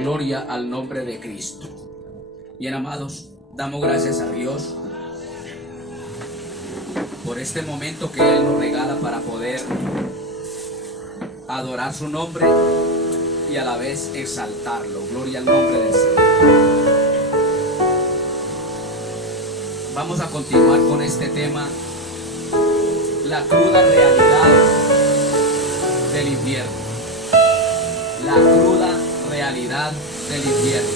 Gloria al nombre de Cristo. Bien, amados, damos gracias a Dios por este momento que Él nos regala para poder adorar su nombre y a la vez exaltarlo. Gloria al nombre del Señor. Vamos a continuar con este tema, la cruda realidad del infierno. La cruda realidad del infierno.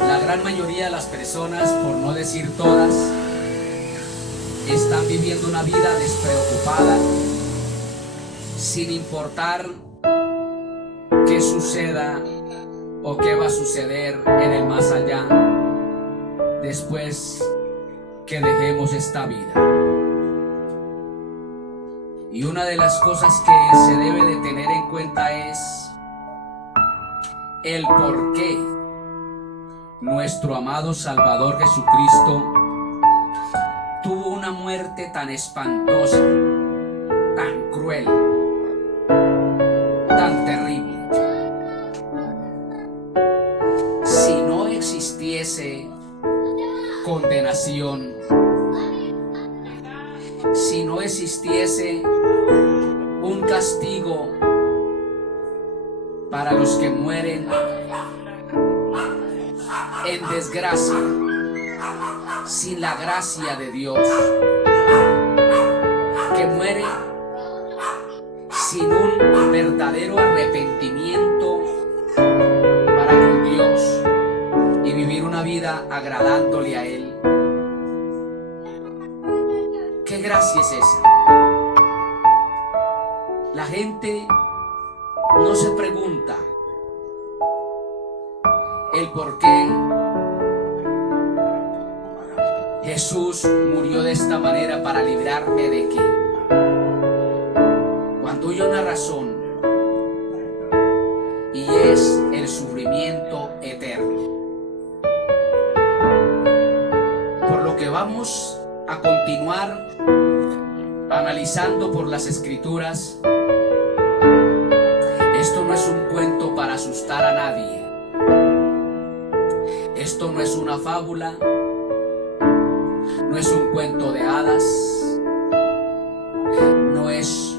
La gran mayoría de las personas, por no decir todas, están viviendo una vida despreocupada, sin importar qué suceda o qué va a suceder en el más allá después que dejemos esta vida. Y una de las cosas que se debe de tener en cuenta es el por qué nuestro amado Salvador Jesucristo tuvo una muerte tan espantosa, tan cruel, tan terrible. Si no existiese condenación, si no existiese un castigo para los que mueren en desgracia, sin la gracia de Dios, que muere sin un verdadero arrepentimiento para con Dios y vivir una vida agradándole a Él. ¿Qué gracia es esa? La gente no se pregunta el por qué Jesús murió de esta manera para librarme de qué. Cuando hay una razón, y es el sufrimiento eterno. Por lo que vamos a continuar analizando por las Escrituras. Esto no es un cuento para asustar a nadie. Esto no es una fábula. No es un cuento de hadas. No es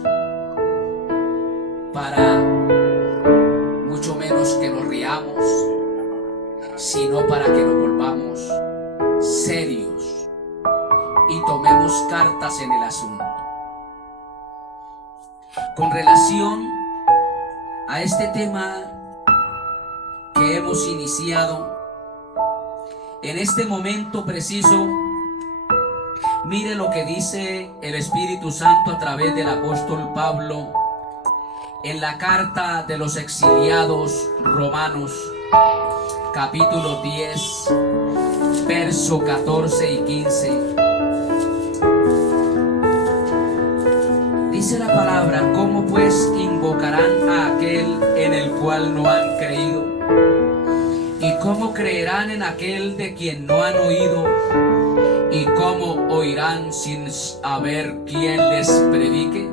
para mucho menos que nos riamos, sino para que nos volvamos serios y tomemos cartas en el asunto. Con relación a este tema que hemos iniciado, en este momento preciso, mire lo que dice el Espíritu Santo a través del apóstol Pablo en la carta de los exiliados romanos, capítulo 10, verso 14 y 15. Dice la palabra: ¿cómo pues invocarán a aquel en el cual no han creído? ¿Y cómo creerán en aquel de quien no han oído? ¿Y cómo oirán sin haber quien les predique?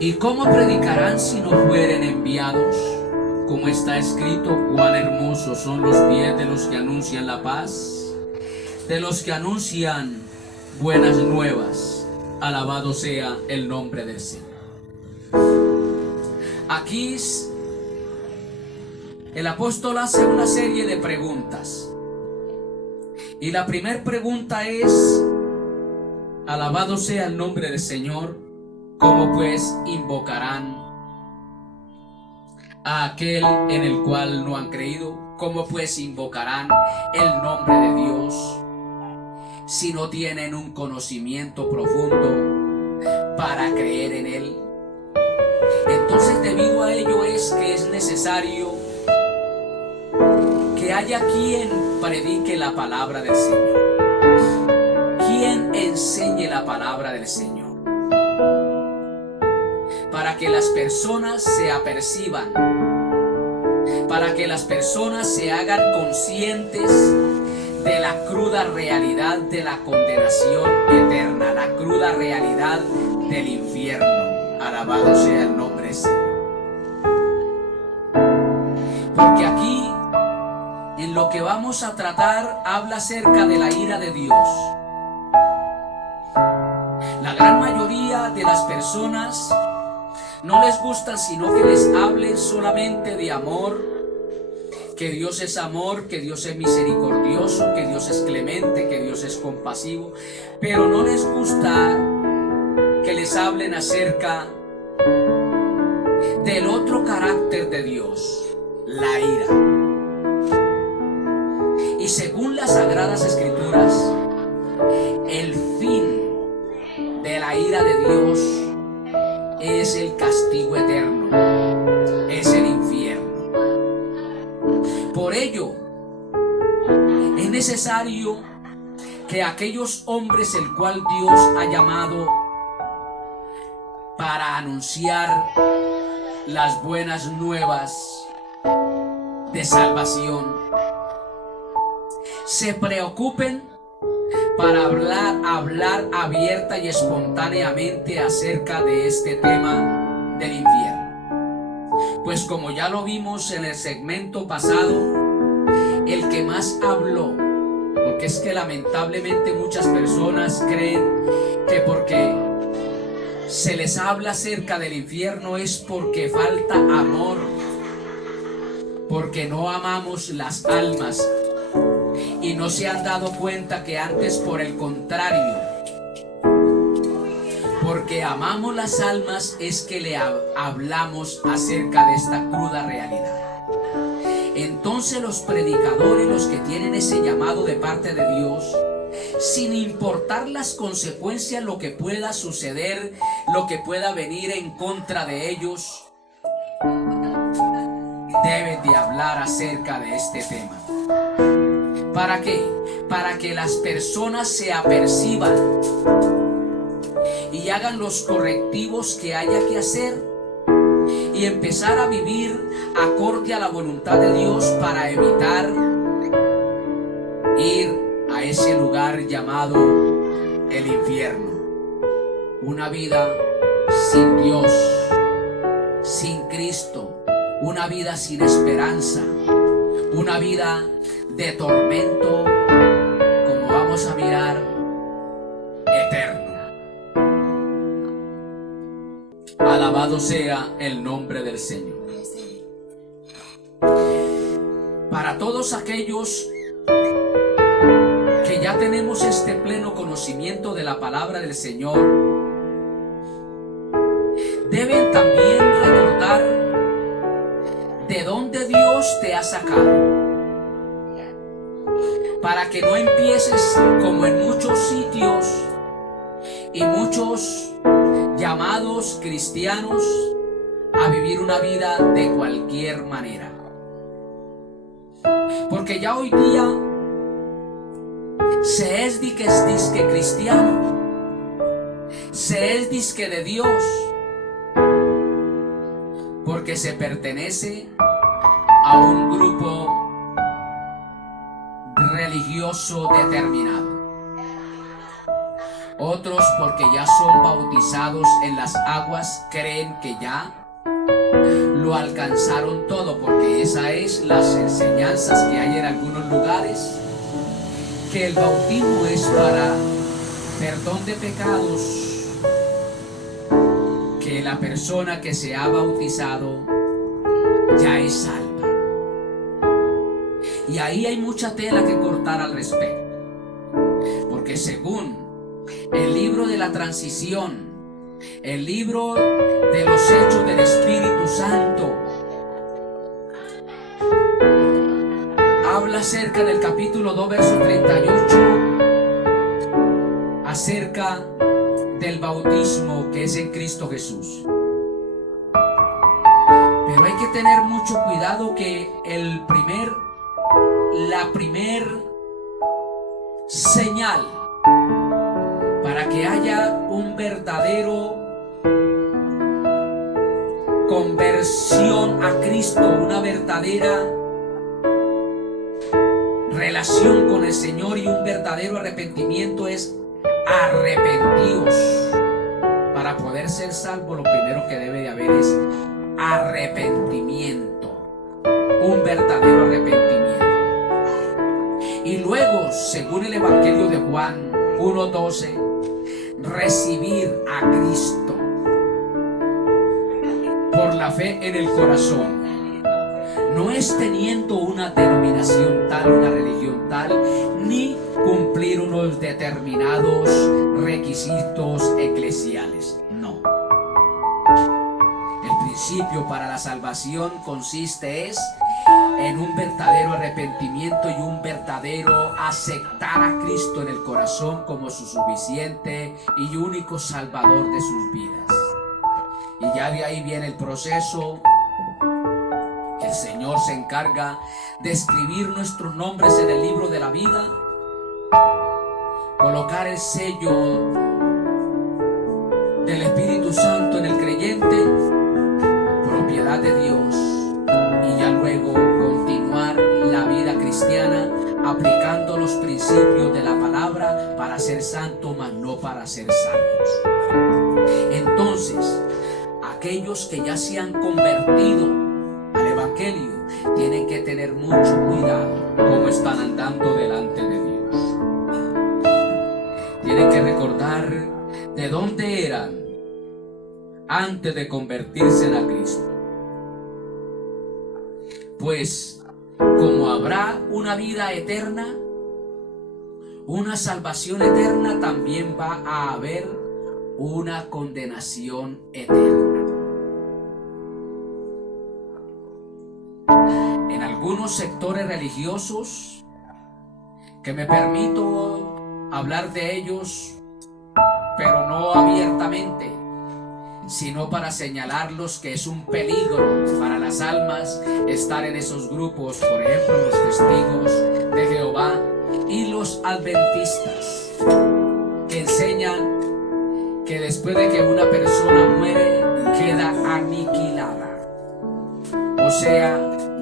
¿Y cómo predicarán si no fueren enviados? Como está escrito: cuán hermosos son los pies de los que anuncian la paz, de los que anuncian buenas nuevas. Alabado sea el nombre del Señor. Aquí el apóstol hace una serie de preguntas. Y la primera pregunta es: alabado sea el nombre del Señor, ¿cómo pues invocarán a aquel en el cual no han creído? ¿Cómo pues invocarán el nombre de Dios si no tienen un conocimiento profundo para creer en Él? Entonces, debido a ello es que es necesario que haya quien predique la palabra del Señor, quien enseñe la palabra del Señor, para que las personas se aperciban, para que las personas se hagan conscientes de la cruda realidad de la condenación eterna, la cruda realidad del infierno. Alabado sea el nombre del Señor. que vamos a tratar habla acerca de la ira de Dios. La gran mayoría de las personas no les gusta sino que les hablen solamente de amor, que Dios es amor, que Dios es misericordioso, que Dios es clemente, que Dios es compasivo, pero no les gusta que les hablen acerca del otro carácter de Dios, la ira. Y según las Sagradas Escrituras, el fin de la ira de Dios es el castigo eterno, es el infierno. Por ello, es necesario que aquellos hombres el cual Dios ha llamado para anunciar las buenas nuevas de salvación, se preocupen para hablar abierta y espontáneamente acerca de este tema del infierno. Pues como ya lo vimos en el segmento pasado, el que más habló, porque es que lamentablemente muchas personas creen que porque se les habla acerca del infierno es porque falta amor, porque no amamos las almas, y no se han dado cuenta que antes, por el contrario, porque amamos las almas es que le hablamos acerca de esta cruda realidad. Entonces los predicadores, los que tienen ese llamado de parte de Dios, sin importar las consecuencias, lo que pueda suceder, lo que pueda venir en contra de ellos, deben de hablar acerca de este tema. ¿Para qué? Para que las personas se aperciban y hagan los correctivos que haya que hacer y empezar a vivir acorde a la voluntad de Dios para evitar ir a ese lugar llamado el infierno. Una vida sin Dios, sin Cristo, una vida sin esperanza, una vida de tormento, como vamos a mirar, eterno. Alabado sea el nombre del Señor. Para todos aquellos que ya tenemos este pleno conocimiento de la palabra del Señor, deben también recordar de dónde Dios te ha sacado, para que no empieces como en muchos sitios y muchos llamados cristianos a vivir una vida de cualquier manera. Porque ya hoy día se es disque cristiano, se es disque de Dios, porque se pertenece a un grupo religioso determinado. Otros, porque ya son bautizados en las aguas, creen que ya lo alcanzaron todo, porque esa es las enseñanzas que hay en algunos lugares, que el bautismo es para perdón de pecados, que la persona que se ha bautizado ya es salva. Y ahí hay mucha tela que cortar al respecto, porque según el libro de la transición, el libro de los hechos del Espíritu Santo, habla acerca del capítulo 2, verso 38, acerca del bautismo que es en Cristo Jesús. Pero hay que tener mucho cuidado que la primer señal para que haya un verdadero conversión a Cristo, una verdadera relación con el Señor y un verdadero arrepentimiento, es arrepentidos. Para poder ser salvo, lo primero que debe de haber es arrepentimiento, un verdadero arrepentimiento. 1:12, recibir a Cristo por la fe en el corazón. No es teniendo una denominación tal, una religión tal, ni cumplir unos determinados requisitos eclesiales. No. El principio para la salvación consiste en un verdadero arrepentimiento y un verdadero aceptar a Cristo en el corazón como su suficiente y único Salvador de sus vidas. Y ya de ahí viene el proceso. El Señor se encarga de escribir nuestros nombres en el libro de la vida, colocar el sello del Espíritu Santo en el creyente, propiedad de Dios, y ya luego continuar la vida cristiana aplicando los principios de la palabra para ser santo, mas no para ser salvos. Entonces, aquellos que ya se han convertido al Evangelio tienen que tener mucho cuidado cómo están andando delante de Dios. Tienen que recordar de dónde eran antes de convertirse a Cristo. Pues como habrá una vida eterna, una salvación eterna, también va a haber una condenación eterna. En algunos sectores religiosos, que me permito hablar de ellos, pero no abiertamente, sino para señalarlos que es un peligro para las almas estar en esos grupos, por ejemplo los testigos de Jehová y los adventistas, que enseñan que después de que una persona muere queda aniquilada. O sea,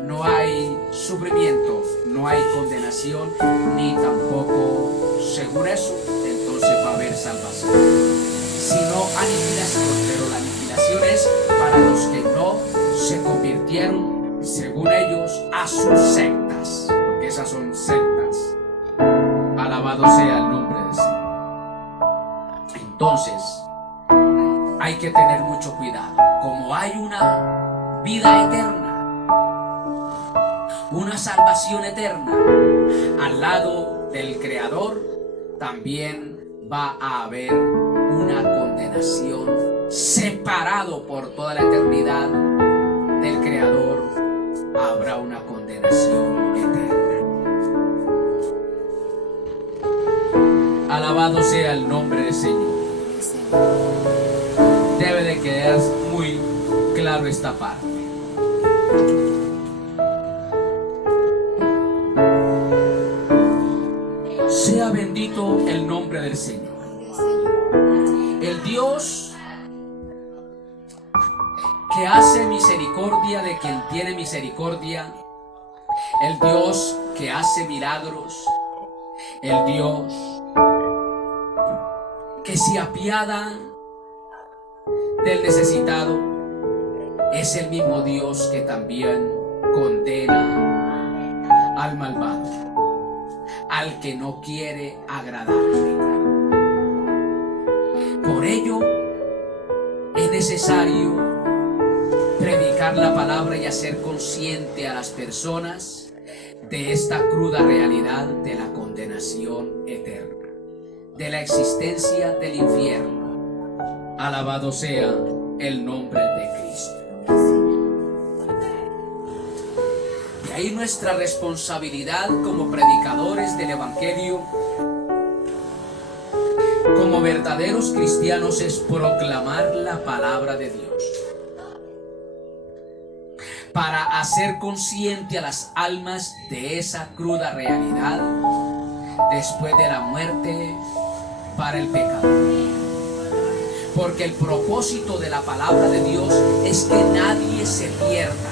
no hay sufrimiento, no hay condenación, ni tampoco, según eso, entonces va a haber salvación, sino aniquilación. Pero la aniquilación es para los que no se convirtieron, según ellos, a sus sectas, porque esas son sectas. Alabado sea el nombre del Señor. Entonces, hay que tener mucho cuidado. Como hay una vida eterna, una salvación eterna al lado del Creador, también va a haber una condenación. Separado por toda la eternidad del Creador, habrá una condenación eterna. Alabado sea el nombre del Señor. Debe de quedar muy claro esta parte. Sea bendito el nombre del Señor. El Dios que hace misericordia de quien tiene misericordia, el Dios que hace milagros, el Dios que se apiada del necesitado, es el mismo Dios que también condena al malvado, al que no quiere agradarle. Por ello es necesario predicar la palabra y hacer consciente a las personas de esta cruda realidad de la condenación eterna, de la existencia del infierno. Alabado sea el nombre de Cristo. De ahí nuestra responsabilidad como predicadores del Evangelio, como verdaderos cristianos, es proclamar la palabra de Dios, para hacer consciente a las almas de esa cruda realidad después de la muerte para el pecado. Porque el propósito de la palabra de Dios es que nadie se pierda,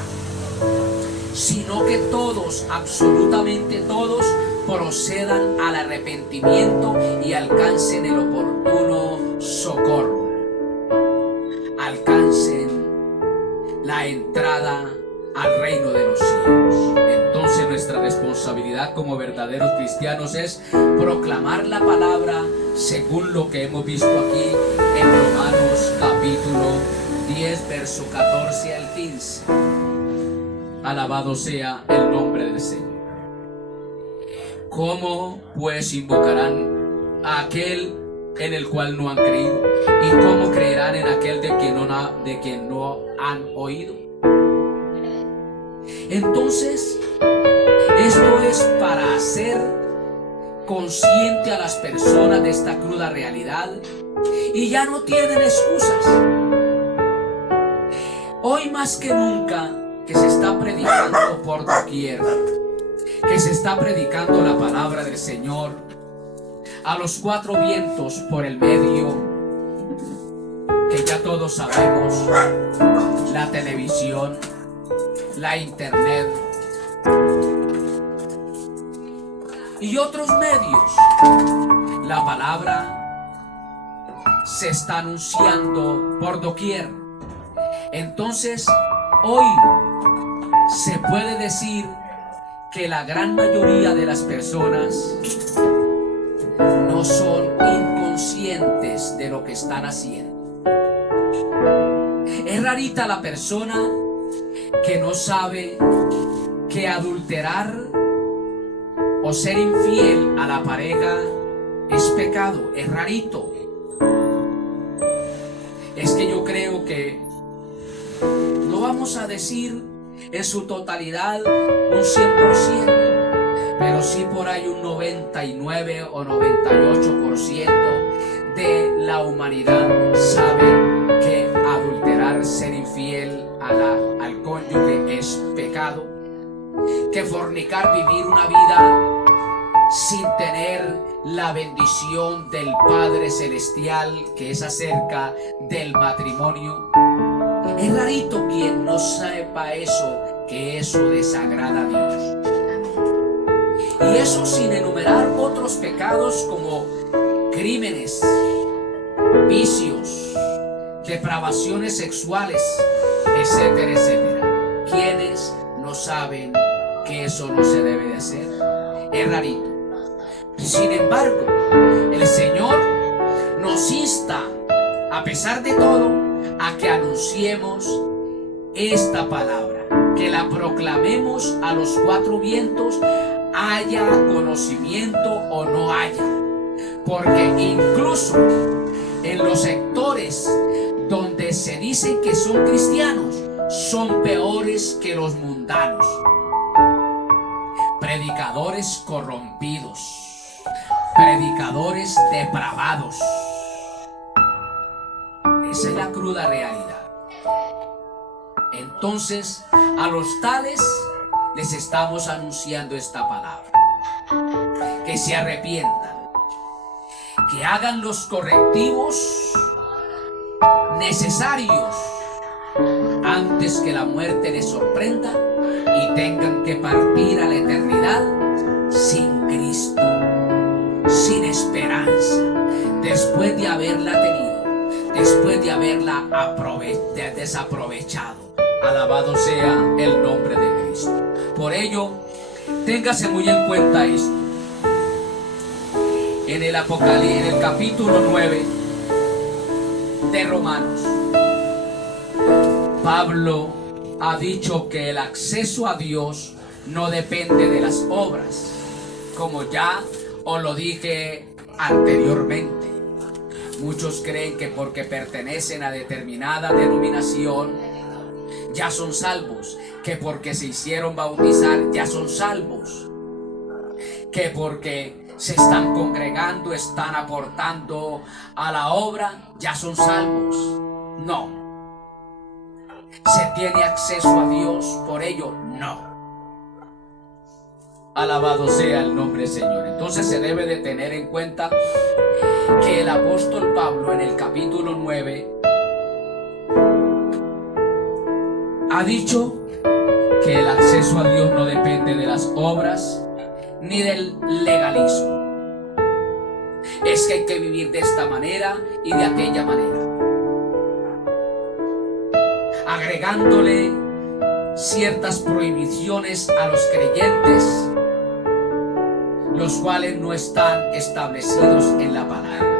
sino que todos, absolutamente todos, procedan al arrepentimiento y alcancen el oportuno socorro, alcancen la entrada al reino de los cielos. Entonces nuestra responsabilidad como verdaderos cristianos es proclamar la palabra, según lo que hemos visto aquí en Romanos capítulo 10, verso 14 al 15. Alabado sea el nombre del Señor. ¿Cómo pues invocarán a aquel en el cual no han creído? ¿Y cómo creerán en aquel de quien no han oído? Entonces, esto es para hacer consciente a las personas de esta cruda realidad, y ya no tienen excusas. Hoy más que nunca que se está predicando por doquier, que se está predicando la palabra del Señor a los cuatro vientos por el medio, que ya todos sabemos, la televisión, la internet y otros medios. La palabra se está anunciando por doquier. Entonces, hoy se puede decir que la gran mayoría de las personas no son inconscientes de lo que están haciendo. Es rarita la persona que no sabe que adulterar o ser infiel a la pareja es pecado. Es rarito. Es que yo creo que no vamos a decir en su totalidad un 100%, pero sí por ahí un 99 o 98% de la humanidad sabe que adulterar, ser infiel al cónyuge es pecado, que fornicar, vivir una vida sin tener la bendición del Padre Celestial, que es acerca del matrimonio. Es rarito quien no sepa eso, que eso desagrada a Dios. Y eso sin enumerar otros pecados como crímenes, vicios, depravaciones sexuales, etcétera, etcétera. Quienes no saben que eso no se debe de hacer. Es rarito. Sin embargo, el Señor nos insta, a pesar de todo, a que anunciemos esta palabra, que la proclamemos a los cuatro vientos, haya conocimiento o no haya. Porque incluso en los sectores donde se dice que son cristianos, son peores que los mundanos. Predicadores corrompidos, predicadores depravados. Esa es la cruda realidad. Entonces, a los tales les estamos anunciando esta palabra: que se arrepientan, que hagan los correctivos necesarios antes que la muerte les sorprenda y tengan que partir a la eternidad sin Cristo, sin esperanza, después de haberla tenido, después de haberla desaprovechado. Alabado sea el nombre de Cristo. Por ello, téngase muy en cuenta esto. En el Apocalipsis, en el capítulo 9 de Romanos, Pablo ha dicho que el acceso a Dios no depende de las obras, como ya os lo dije anteriormente. Muchos creen que porque pertenecen a determinada denominación ya son salvos, que porque se hicieron bautizar ya son salvos, que porque se están congregando, están aportando a la obra, ya son salvos. No. ¿Se tiene acceso a Dios por ello? No. Alabado sea el nombre del Señor. Entonces se debe de tener en cuenta que el apóstol Pablo en el capítulo 9 ha dicho que el acceso a Dios no depende de las obras ni del legalismo. Es que hay que vivir de esta manera y de aquella manera, agregándole ciertas prohibiciones a los creyentes los cuales no están establecidos en la palabra.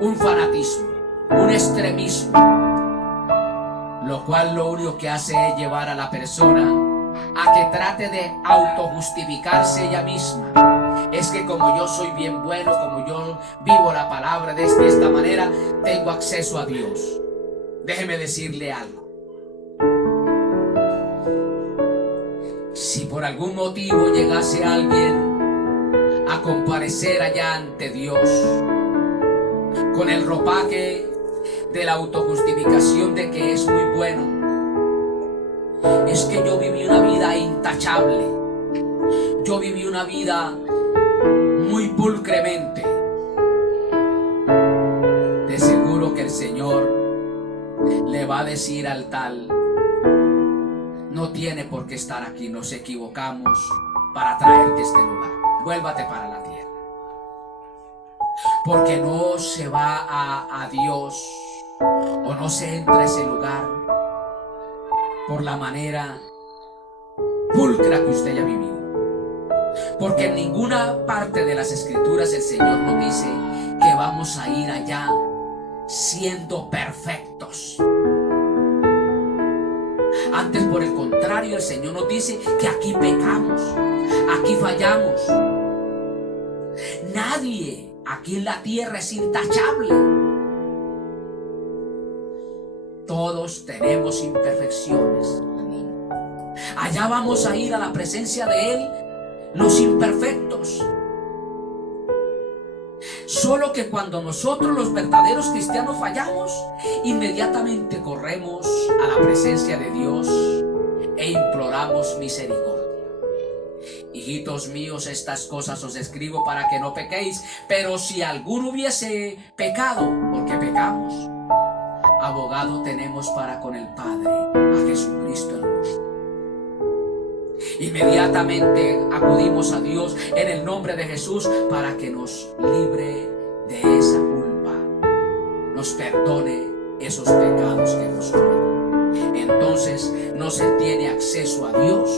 Un fanatismo, un extremismo, lo cual lo único que hace es llevar a la persona a que trate de autojustificarse ella misma. Es que como yo soy bien bueno, como yo vivo la palabra de esta manera, tengo acceso a Dios. Déjeme decirle algo. Si por algún motivo llegase alguien a comparecer allá ante Dios con el ropaje de la autojustificación de que es muy bueno, es que yo viví una vida intachable, yo viví una vida muy pulcremente, de seguro que el Señor le va a decir al tal: no tiene por qué estar aquí, nos equivocamos para traerte a este lugar, vuélvate para la tierra. Porque no se va a Dios, o no se entra a ese lugar por la manera pulcra que usted haya vivido. Porque en ninguna parte de las Escrituras el Señor nos dice que vamos a ir allá siendo perfectos. Antes, por el contrario, el Señor nos dice que aquí pecamos, aquí fallamos. Nadie aquí en la tierra es intachable. Todos tenemos imperfecciones. Allá vamos a ir a la presencia de Él, los imperfectos. Solo que cuando nosotros los verdaderos cristianos fallamos, inmediatamente corremos a la presencia de Dios e imploramos misericordia. Hijitos míos, estas cosas os escribo para que no pequéis, pero si alguno hubiese pecado, porque pecamos, abogado tenemos para con el Padre, a Jesucristo el justo. Inmediatamente acudimos a Dios en el nombre de Jesús para que nos libre de esa culpa, nos perdone esos pecados que hemos cometido. Entonces no se tiene acceso a Dios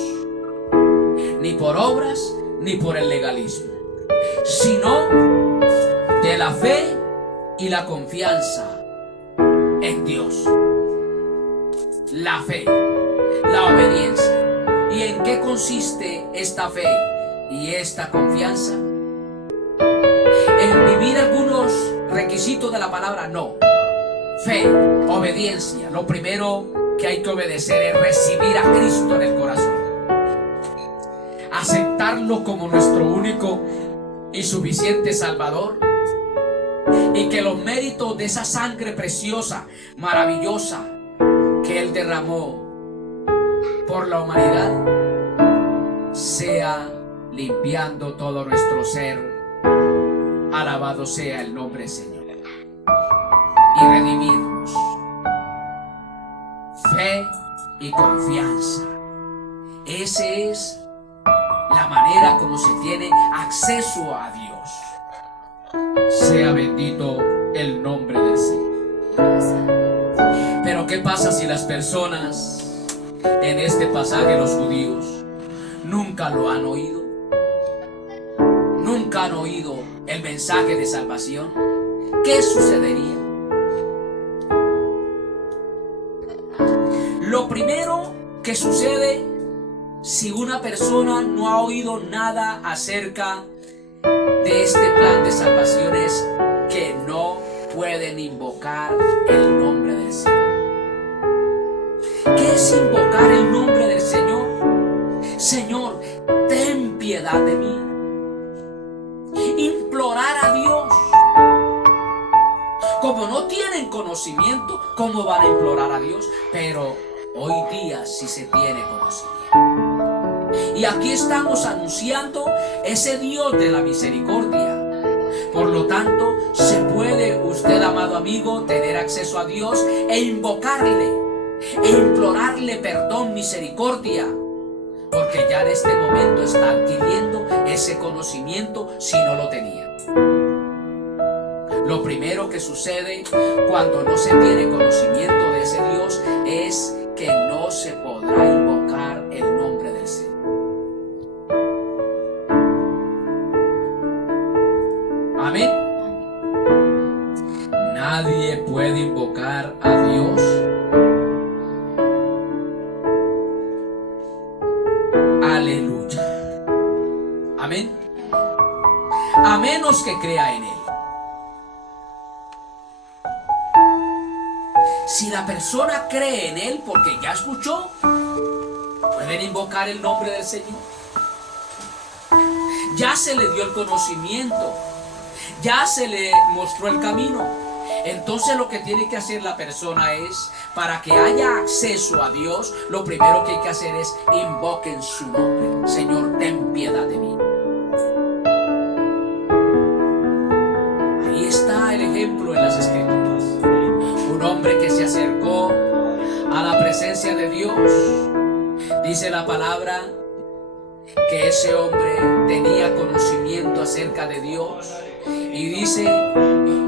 ni por obras ni por el legalismo, sino de la fe y la confianza en Dios. La fe, la obediencia. ¿Y en qué consiste esta fe y esta confianza? ¿En vivir algunos requisitos de la palabra? No. Fe, obediencia. Lo primero que hay que obedecer es recibir a Cristo en el corazón. Aceptarlo como nuestro único y suficiente Salvador. Y que los méritos de esa sangre preciosa, maravillosa, que Él derramó por la humanidad, sea limpiando todo nuestro ser. Alabado sea el nombre del Señor. Y redimirnos. Fe y confianza. Esa es la manera como se tiene acceso a Dios. Sea bendito el nombre del Señor. Pero ¿qué pasa si las personas en este pasaje, los judíos, nunca lo han oído? Nunca han oído el mensaje de salvación. ¿Qué sucedería? Lo primero que sucede si una persona no ha oído nada acerca de este plan de salvación es que no pueden invocar el nombre del Señor. ¿Qué es invocar el nombre del Señor? Señor, ten piedad de mí. Implorar a Dios. Como no tienen conocimiento, ¿cómo van a implorar a Dios? Pero hoy día sí se tiene conocimiento. Y aquí estamos anunciando ese Dios de la misericordia. Por lo tanto, se puede usted, amado amigo, tener acceso a Dios e invocarle e implorarle perdón, misericordia, porque ya en este momento está adquiriendo ese conocimiento si no lo tenía. Lo primero que sucede cuando no se tiene conocimiento de ese Dios es que no se podrá invocar el nombre del Señor. menos que crea en Él. Si la persona cree en Él porque ya escuchó, pueden invocar el nombre del Señor. Ya se le dio el conocimiento, ya se le mostró el camino. Entonces lo que tiene que hacer la persona es, para que haya acceso a Dios, lo primero que hay que hacer es invoquen su nombre. Señor, ten piedad de mí. Ahí está el ejemplo en las Escrituras. Un hombre que se acercó a la presencia de Dios. Dice la palabra que ese hombre tenía conocimiento acerca de Dios. Y dice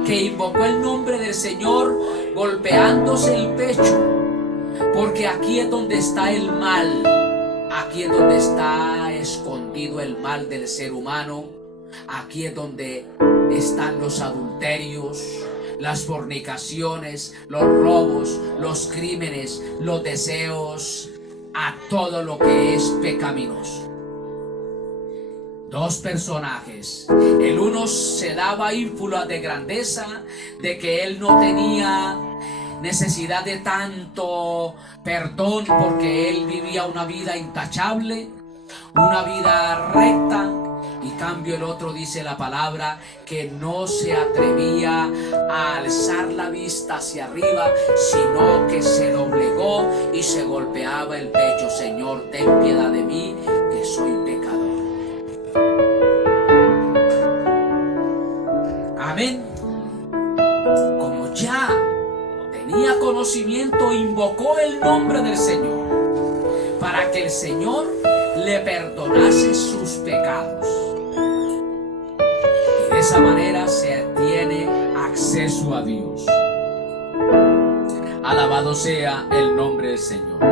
que invocó el nombre del Señor golpeándose el pecho. Porque aquí es donde está el mal. Aquí es donde está escondido el mal del ser humano. Aquí es donde están los adulterios, las fornicaciones, los robos, los crímenes, los deseos, a todo lo que es pecaminoso. Dos personajes. El uno se daba ínfulas de grandeza, de que él no tenía necesidad de tanto perdón porque él vivía una vida intachable, una vida recta. Y cambio el otro, dice la palabra, que no se atrevía a alzar la vista hacia arriba, sino que se doblegó y se golpeaba el pecho. Señor, ten piedad de mí, que soy pecador. Amén. Como ya tenía conocimiento, invocó el nombre del Señor para que el Señor le perdonase sus pecados. De esa manera se tiene acceso a Dios. Alabado sea el nombre del Señor.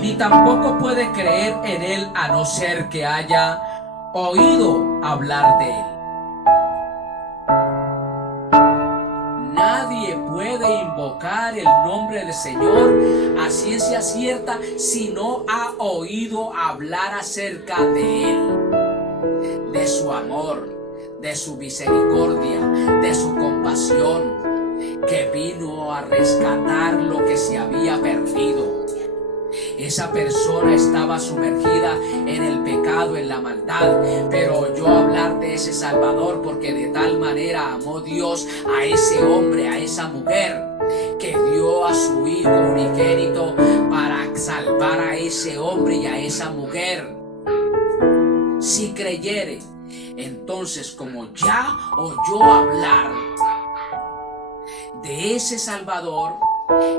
Ni tampoco puede creer en Él a no ser que haya oído hablar de Él. Nadie puede invocar el nombre del Señor a ciencia cierta si no ha oído hablar acerca de Él, de su amor, de su misericordia, de su compasión, que vino a rescatar lo que se había perdido. Esa persona estaba sumergida en el pecado, en la maldad, pero oyó hablar de ese Salvador, porque de tal manera amó Dios a ese hombre, a esa mujer, que dio a su Hijo unigénito para salvar a ese hombre y a esa mujer. Si creyere, entonces, como ya oyó hablar de ese Salvador,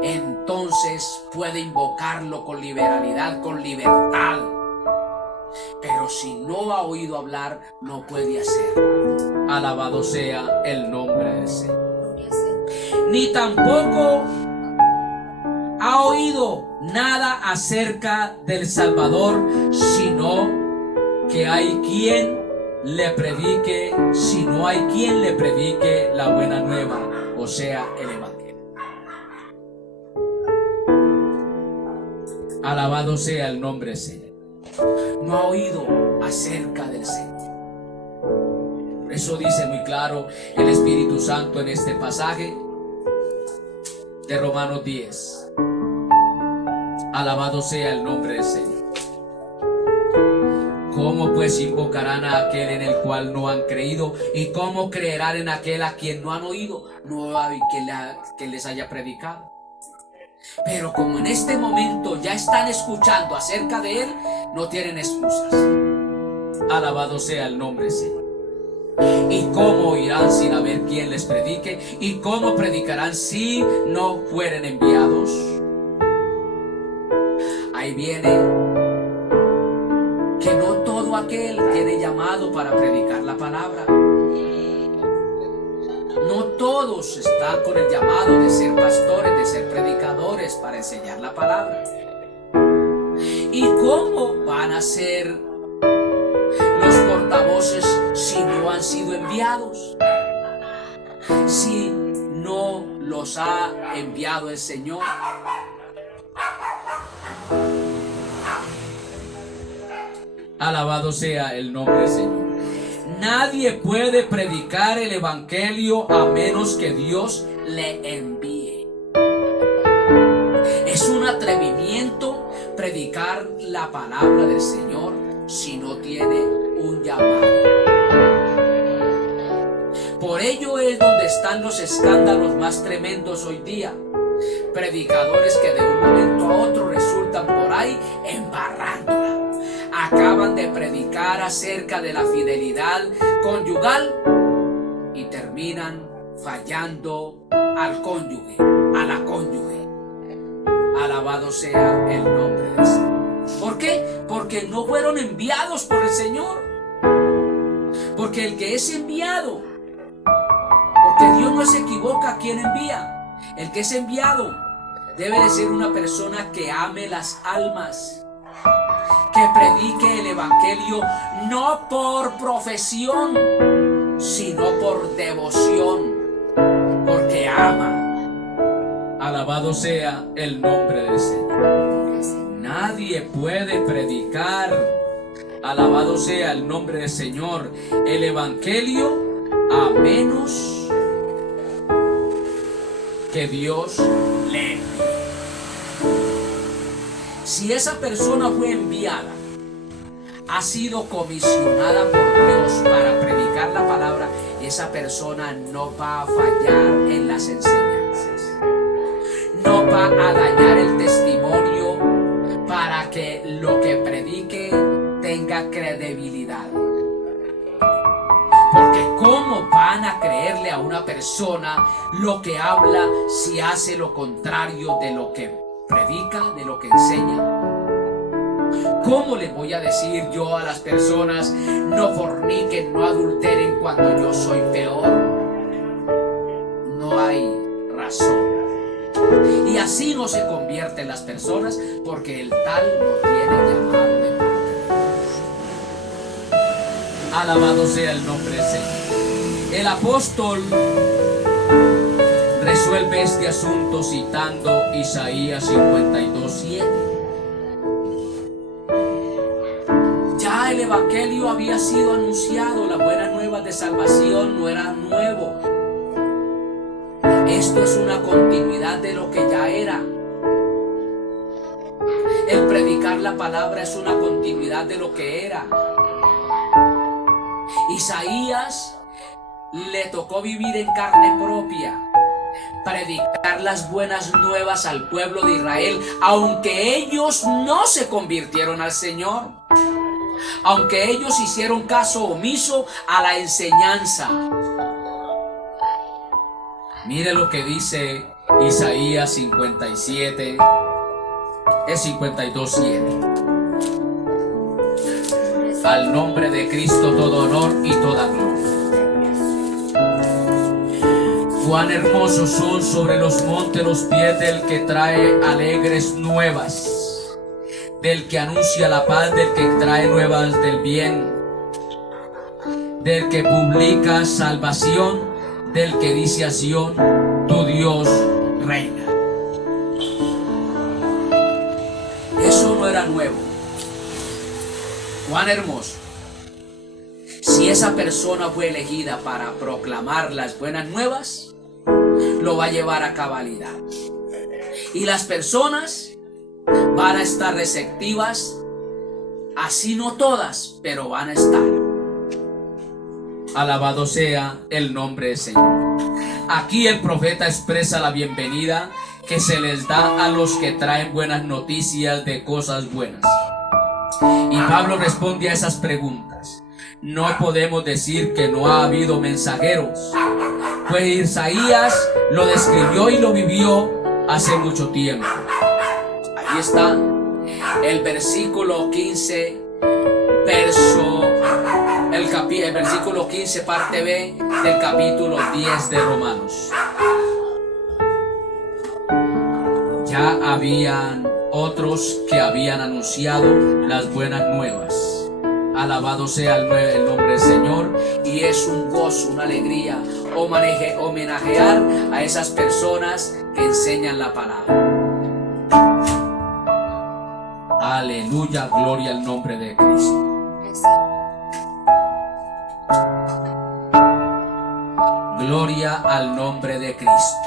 entonces puede invocarlo con liberalidad, con libertad. Pero si no ha oído hablar, no puede hacerlo. Alabado sea el nombre del Señor. Ni tampoco ha oído nada acerca del Salvador, sino que hay quien le predique, si no hay quien le predique la buena nueva, o sea, el Evangelio. Alabado sea el nombre del Señor. No ha oído acerca del Señor. Por eso dice muy claro el Espíritu Santo en este pasaje de Romanos 10. Alabado sea el nombre del Señor. ¿Cómo pues invocarán a aquel en el cual no han creído? ¿Y cómo creerán en aquel a quien no han oído? No hay que les haya predicado. Pero como en este momento ya están escuchando acerca de Él, no tienen excusas. Alabado sea el nombre del Señor. ¿Y cómo oirán sin haber quien les predique? ¿Y cómo predicarán si no fueren enviados? Ahí viene que no todo aquel tiene llamado para predicar la palabra. No todos están con el llamado de ser pastores, de ser predicadores para enseñar la palabra. ¿Y cómo van a ser los portavoces si no han sido enviados? Si no los ha enviado el Señor. Alabado sea el nombre del Señor. Nadie puede predicar el evangelio a menos que Dios le envíe. Es un atrevimiento predicar la palabra del Señor si no tiene un llamado. Por ello es donde están los escándalos más tremendos hoy día. Predicadores que de un momento a otro resultan por ahí embarrándola. Acaban de predicar acerca de la fidelidad conyugal y terminan fallando al cónyuge, a la cónyuge. Alabado sea el nombre del Señor. ¿Por qué? Porque no fueron enviados por el Señor. Porque el que es enviado, porque Dios no se equivoca a quien envía. El que es enviado debe de ser una persona que ame las almas, que predique el evangelio no por profesión, sino por devoción, porque ama. Alabado sea el nombre del Señor. Nadie puede predicar, alabado sea el nombre del Señor, el evangelio a menos que Dios le envíe. Si esa persona fue enviada, ha sido comisionada por Dios para predicar la palabra, esa persona no va a fallar en las enseñanzas. No va a dañar el testimonio para que lo que predique tenga credibilidad. Porque ¿cómo van a creerle a una persona lo que habla si hace lo contrario de lo que predica, de lo que enseña? ¿Cómo le voy a decir yo a las personas no forniquen, no adulteren cuando yo soy peor? No hay razón. Y así no se convierten las personas, porque el tal no tiene llamado de parte de Dios. Alabado sea el nombre del Señor. El apóstol resuelve este asunto citando Isaías 52:7. Ya el evangelio había sido anunciado, las buenas nuevas de salvación no era nuevo. Esto es una continuidad de lo que ya era. El predicar la palabra es una continuidad de lo que era. Isaías le tocó vivir en carne propia, predicar las buenas nuevas al pueblo de Israel, aunque ellos no se convirtieron al Señor, aunque ellos hicieron caso omiso a la enseñanza. Mire lo que dice Isaías 57, es 52:7. Al nombre de Cristo todo honor y toda gloria. Cuán hermosos son sobre los montes los pies del que trae alegres nuevas, del que anuncia la paz, del que trae nuevas del bien, del que publica salvación, del que dice a Sión, tu Dios reina. Eso no era nuevo. Cuán hermoso. Si esa persona fue elegida para proclamar las buenas nuevas, lo va a llevar a cabalidad. Y las personas van a estar receptivas, así no todas, pero van a estar. Alabado sea el nombre del Señor. Aquí el profeta expresa la bienvenida que se les da a los que traen buenas noticias de cosas buenas. Y Pablo responde a esas preguntas. No podemos decir que no ha habido mensajeros, pues Isaías lo describió y lo vivió hace mucho tiempo. Ahí está el versículo 15, el versículo 15, parte B del capítulo 10 de Romanos. Ya habían otros que habían anunciado las buenas nuevas. Alabado sea el nombre del Señor. Y es un gozo, una alegría homenajear a esas personas que enseñan la palabra. Aleluya, gloria al nombre de Cristo. gloria al nombre de Cristo.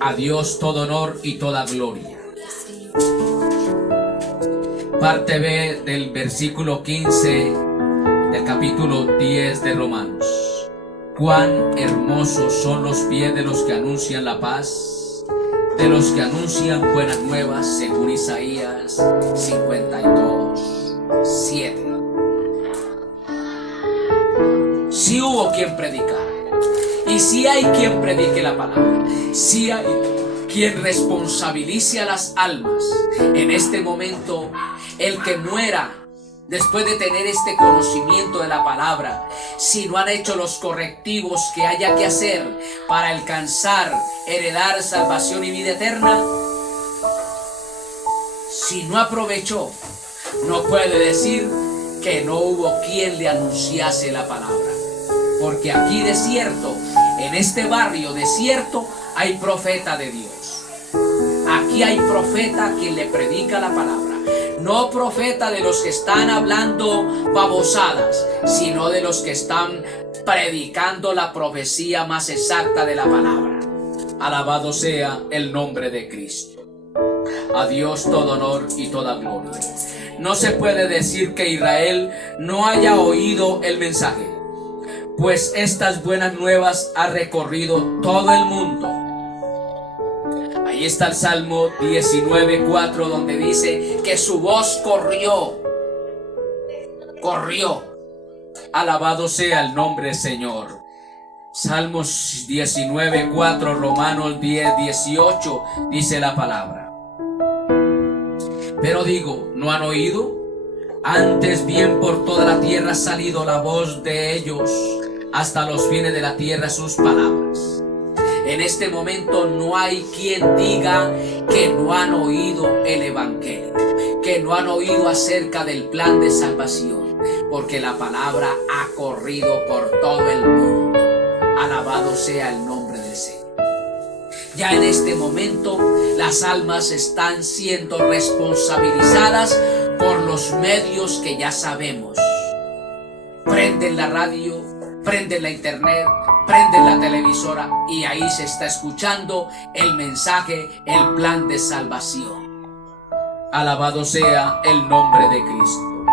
A Dios todo honor y toda gloria. Parte B del versículo 15 del capítulo 10 de Romanos. Cuán hermosos son los pies de los que anuncian la paz, de los que anuncian buenas nuevas, según Isaías 52:7. Sí hubo quien predicara, y sí hay quien predique la palabra, sí hay quien responsabilice a las almas. En este momento, el que muera después de tener este conocimiento de la palabra, si no han hecho los correctivos que haya que hacer para alcanzar, heredar salvación y vida eterna, si no aprovechó, no puede decir que no hubo quien le anunciase la palabra. Porque aquí desierto, en este barrio desierto, hay profeta de Dios. Aquí hay profeta quien le predica la palabra. No profeta de los que están hablando babosadas, sino de los que están predicando la profecía más exacta de la palabra. Alabado sea el nombre de Cristo. A Dios todo honor y toda gloria. No se puede decir que Israel no haya oído el mensaje, pues estas buenas nuevas ha recorrido todo el mundo. Ahí está el Salmo 19:4, donde dice que su voz corrió. Alabado sea el nombre del Señor. Salmos 19:4, Romanos 10:18 dice la palabra. Pero digo, ¿no han oído? Antes bien por toda la tierra ha salido la voz de ellos, hasta los fines de la tierra sus palabras. En este momento no hay quien diga que no han oído el evangelio, que no han oído acerca del plan de salvación, porque la palabra ha corrido por todo el mundo. Alabado sea el nombre del Señor. Ya en este momento las almas están siendo responsabilizadas por los medios que ya sabemos. Prenden la radio, prenden la internet, prenden la televisora y ahí se está escuchando el mensaje, el plan de salvación. Alabado sea el nombre de Cristo.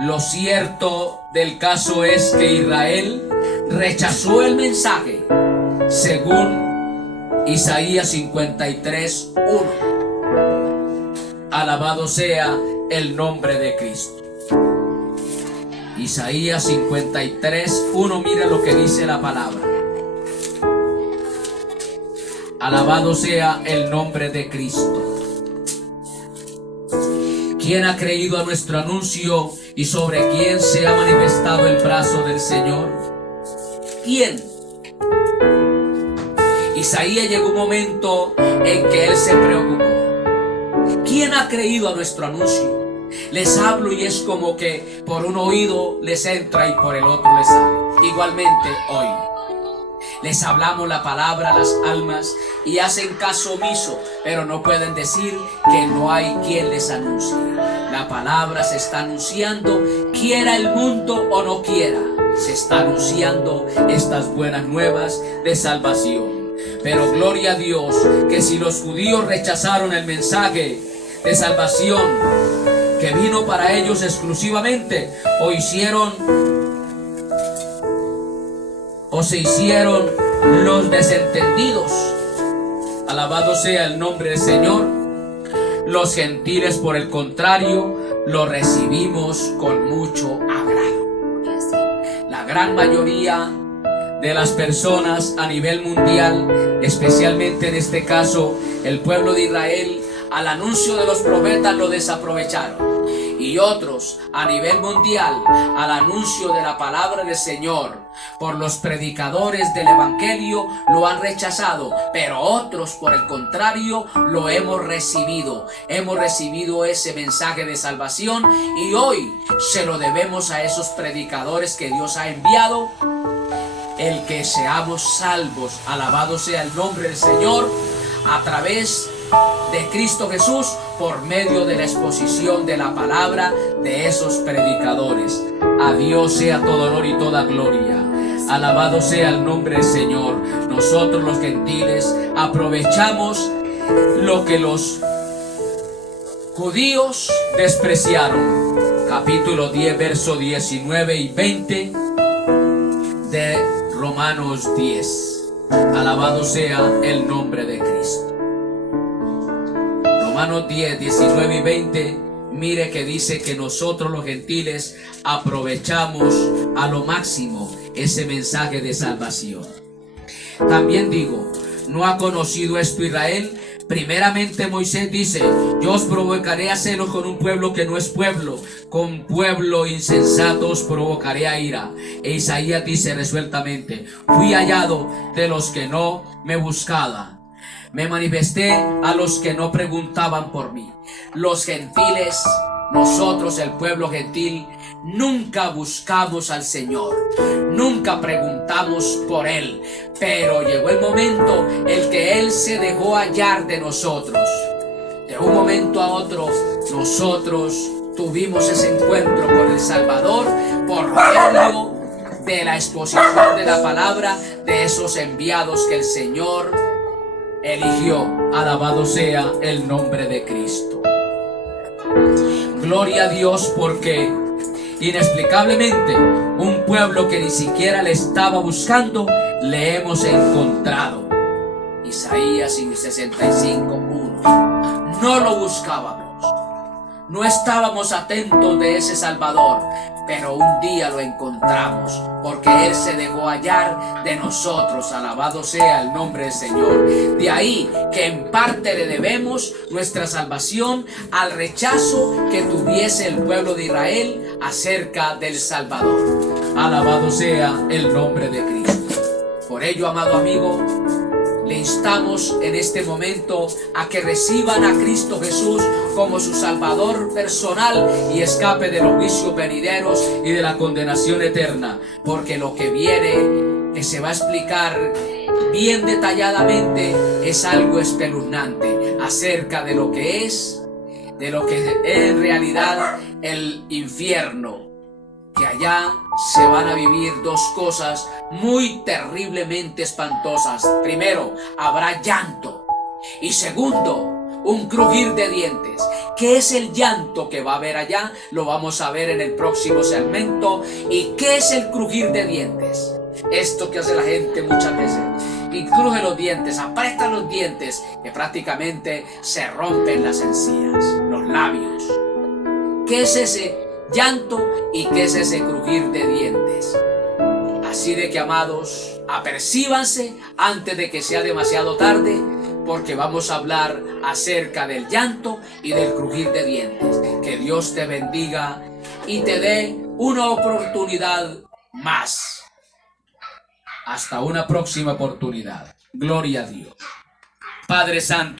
Lo cierto del caso es que Israel rechazó el mensaje, según Isaías 53:1. Alabado sea el nombre de Cristo. Isaías 53:1, mira lo que dice la palabra. Alabado sea el nombre de Cristo. ¿Quién ha creído a nuestro anuncio y sobre quién se ha manifestado el brazo del Señor? ¿Quién? Isaías llegó un momento en que él se preocupó. ¿Quién ha creído a nuestro anuncio? Les hablo y es como que por un oído les entra y por el otro les sale. Igualmente hoy les hablamos la palabra a las almas y hacen caso omiso, pero no pueden decir que no hay quien les anuncie. La palabra se está anunciando, quiera el mundo o no quiera. Se está anunciando estas buenas nuevas de salvación. Pero gloria a Dios, que si los judíos rechazaron el mensaje de salvación que vino para ellos exclusivamente, o se hicieron los desentendidos. Alabado sea el nombre del Señor. Los gentiles, por el contrario, lo recibimos con mucho agrado. La gran mayoría de las personas a nivel mundial, especialmente en este caso el pueblo de Israel, al anuncio de los profetas lo desaprovecharon. Y otros a nivel mundial, al anuncio de la palabra del Señor por los predicadores del evangelio, lo han rechazado. Pero otros, por el contrario, lo hemos recibido. Hemos recibido ese mensaje de salvación y hoy se lo debemos a esos predicadores que Dios ha enviado. El que seamos salvos, alabado sea el nombre del Señor, a través de Cristo Jesús, por medio de la exposición de la palabra de esos predicadores. A Dios sea todo honor y toda gloria. Alabado sea el nombre del Señor. Nosotros los gentiles aprovechamos lo que los judíos despreciaron. Capítulo 10, verso 19 y 20 de Romanos 10. Alabado sea el nombre de Cristo. Romanos 10, 19 y 20. Mire que dice que nosotros los gentiles aprovechamos a lo máximo ese mensaje de salvación. También digo, ¿no ha conocido esto Israel? Primeramente Moisés dice: yo os provocaré a celos con un pueblo que no es pueblo, con pueblo insensato os provocaré a ira. E Isaías dice resueltamente: fui hallado de los que no me buscaban, me manifesté a los que no preguntaban por mí. Los gentiles, nosotros el pueblo gentil, nunca buscamos al Señor, nunca preguntamos por Él, pero llegó el momento en que Él se dejó hallar de nosotros. De un momento a otro, nosotros tuvimos ese encuentro con el Salvador por medio de la exposición de la palabra de esos enviados que el Señor eligió. Alabado sea el nombre de Cristo. Gloria a Dios, porque inexplicablemente un pueblo que ni siquiera le estaba buscando, le hemos encontrado. Isaías 65:1. No lo buscábamos, no estábamos atentos de ese Salvador, pero un día lo encontramos, porque Él se dejó hallar de nosotros. Alabado sea el nombre del Señor. De ahí que en parte le debemos nuestra salvación al rechazo que tuviese el pueblo de Israel acerca del Salvador. Alabado sea el nombre de Cristo. Por ello, amado amigo, le instamos en este momento a que reciban a Cristo Jesús como su Salvador personal y escape de los juicios venideros y de la condenación eterna, porque lo que viene, que se va a explicar bien detalladamente, es algo espeluznante acerca de lo que es en realidad el infierno, que allá se van a vivir dos cosas muy terriblemente espantosas. Primero, habrá llanto, y segundo, un crujir de dientes. ¿Qué es el llanto que va a haber allá? Lo vamos a ver en el próximo segmento. ¿Y qué es el crujir de dientes? Esto que hace la gente muchas veces, y cruje los dientes, aprieta los dientes, que prácticamente se rompen las encías, los labios. ¿Qué es ese llanto y qué es ese crujir de dientes? Así de que, amados, apercíbanse antes de que sea demasiado tarde, porque vamos a hablar acerca del llanto y del crujir de dientes. Que Dios te bendiga y te dé una oportunidad más. Hasta una próxima oportunidad. Gloria a Dios. Padre Santo,